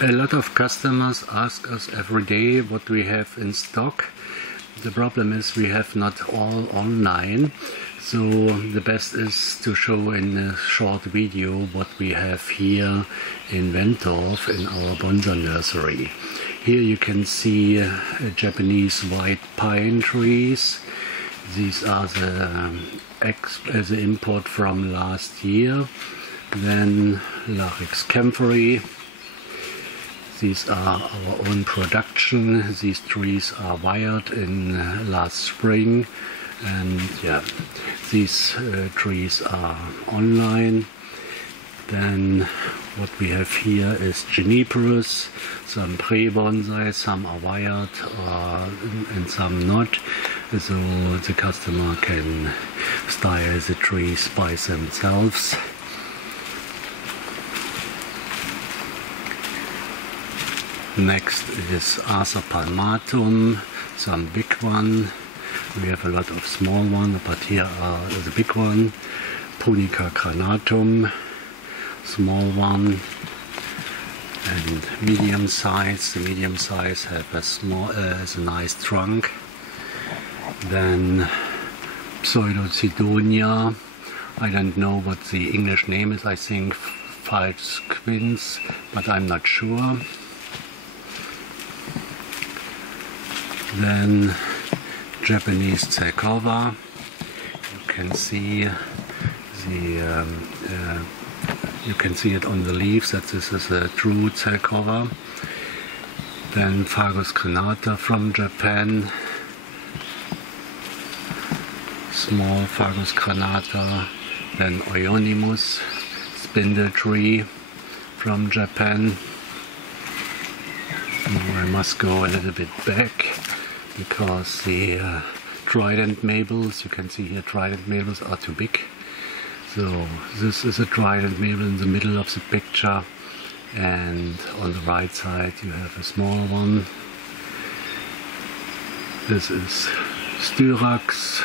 A lot of customers ask us every day what we have in stock. The problem is we have not all online, so the best is to show in a short video what we have here in Wentorf in our bonsai nursery. Here you can see Japanese white pine trees. These are the import from last year. Then Larix camphori. These are our own production. These trees are wired in last spring, and yeah, these trees are online. Then what we have here is Juniperus, some pre-bonsai, some are wired and some not, so the customer can style the trees by themselves. Next is Asa Palmatum, some big one. We have a lot of small ones, but here are the big one. Punica granatum, small one, and medium size. The medium size have a nice trunk. Then Pseudosidonia. I don't know what the English name is. I think false quince, but I'm not sure. Then Japanese Tselkova. You can see you can see it on the leaves that this is a true Tselkova. Then Fagus crenata from Japan. Small Fagus crenata. Then Euonymus spindle tree from Japan. I must go a little bit back, because the trident maples, you can see here trident maples are too big. So this is a trident maple in the middle of the picture, and on the right side you have a small one. This is Styrax.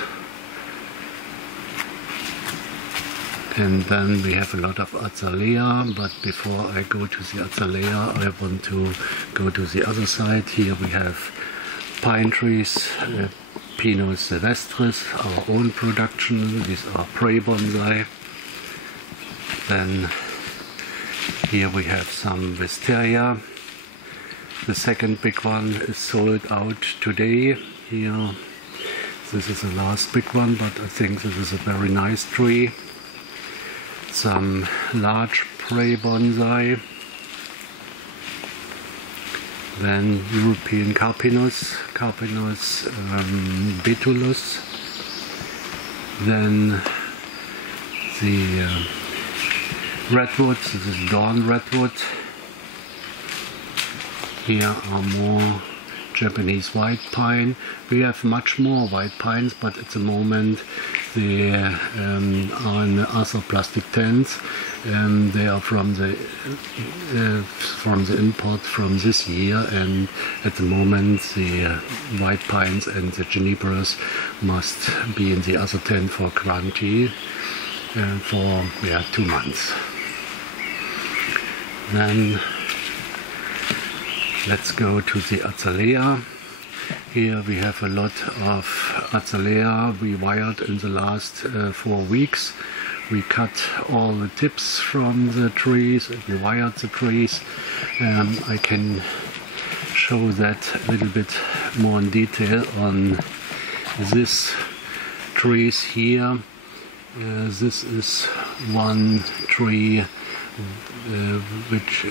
And then we have a lot of Azalea, but before I go to the Azalea, I want to go to the other side. Here we have pine trees, Pinus silvestris, our own production. These are prey bonsai. Then here we have some wisteria. The second big one is sold out today. Here, this is the last big one, but I think this is a very nice tree. Some large prey bonsai. Then European Carpinus betulus. Then the redwood, this is dawn redwood. Here are more Japanese white pine. We have much more white pines, but at the moment they are in Asa plastic tents. They are from the import from this year, and at the moment the white pines and the Juniperus must be in the Asa tent for quarantine for 2 months. Then let's go to the Azalea. Here we have a lot of Azalea we wired in the last 4 weeks. We cut all the tips from the trees and we wired the trees. I can show that a little bit more in detail on this trees here. This is one tree which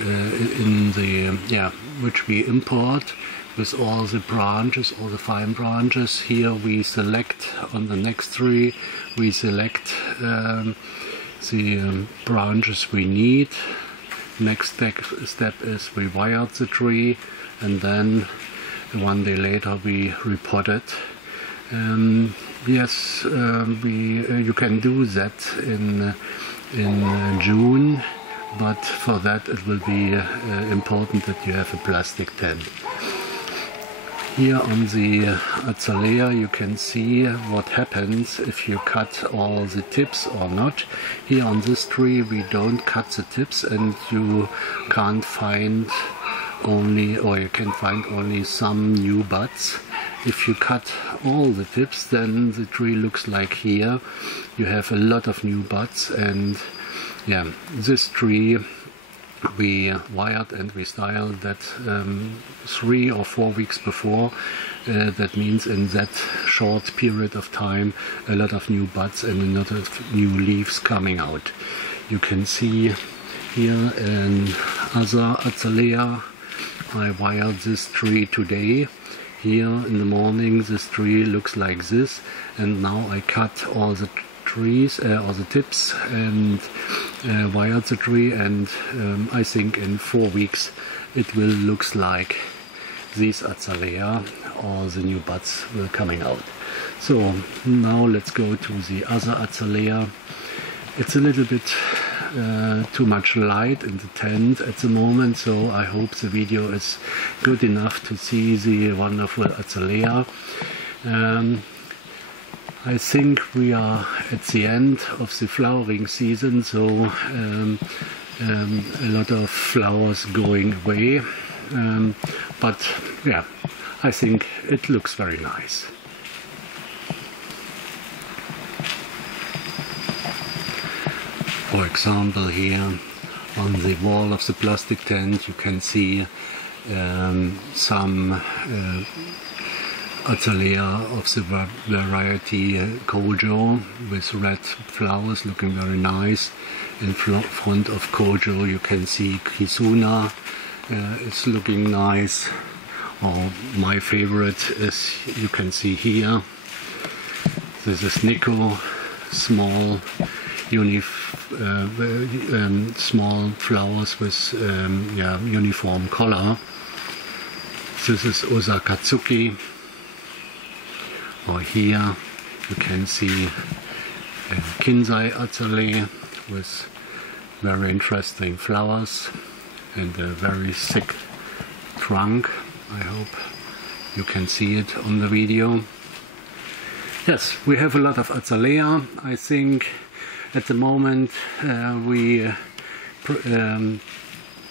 we import with all the branches, all the fine branches. Here we select on the next tree, we select the branches we need. Next step is we wired the tree, and then 1 day later we repot it. Yes, you can do that in June, but for that it will be important that you have a plastic tent. Here on the Azalea you can see what happens if you cut all the tips or not. Here on this tree we don't cut the tips, and you can't find only, or you can find only some new buds. If you cut all the tips, then the tree looks like here. You have a lot of new buds, and yeah, this tree we wired and we styled that 3 or 4 weeks before. That means in that short period of time a lot of new buds and a lot of new leaves coming out. You can see here in Azalea, I wired this tree today. Here in the morning this tree looks like this, and now I cut all the trees, all the tips, and wired the tree, and I think in 4 weeks it will look like these Azalea, all the new buds will coming out. So now let's go to the other Azalea. It's a little bit too much light in the tent at the moment, so I hope the video is good enough to see the wonderful Azalea. I think we are at the end of the flowering season, so a lot of flowers going away, but yeah, I think it looks very nice. For example, here on the wall of the plastic tent you can see some Azalea of the variety Kojo with red flowers looking very nice. In front of Kojo you can see Kizuna, it's looking nice. Or my favorite is, you can see here, this is Nico, small small flowers with uniform color. This is Osakatsuki. Or here you can see Kinsai Azalea with very interesting flowers and a very thick trunk. I hope you can see it on the video. Yes, we have a lot of Azalea. I think at the moment we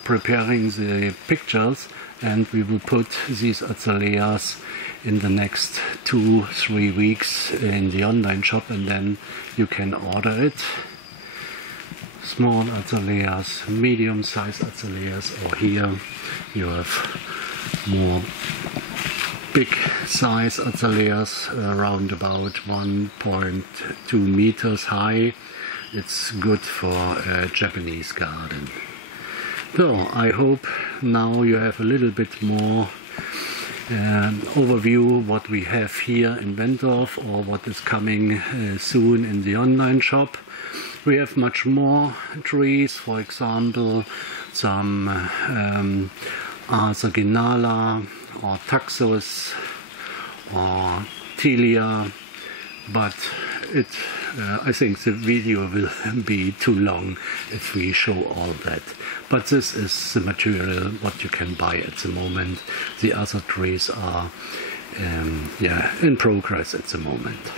preparing the pictures, and we will put these Azaleas in the next 2-3 weeks in the online shop, and then you can order it. Small Azaleas, medium-sized Azaleas, or here you have more big size Azaleas, around about 1.2 meters high. It's good for a Japanese garden. So I hope now you have a little bit more overview what we have here in Wentorf, or what is coming soon in the online shop. We have much more trees, for example some Arsaginala or Taxus or Tilia, but I think the video will be too long if we show all that. But this is the material what you can buy at the moment. The other trees are in progress at the moment.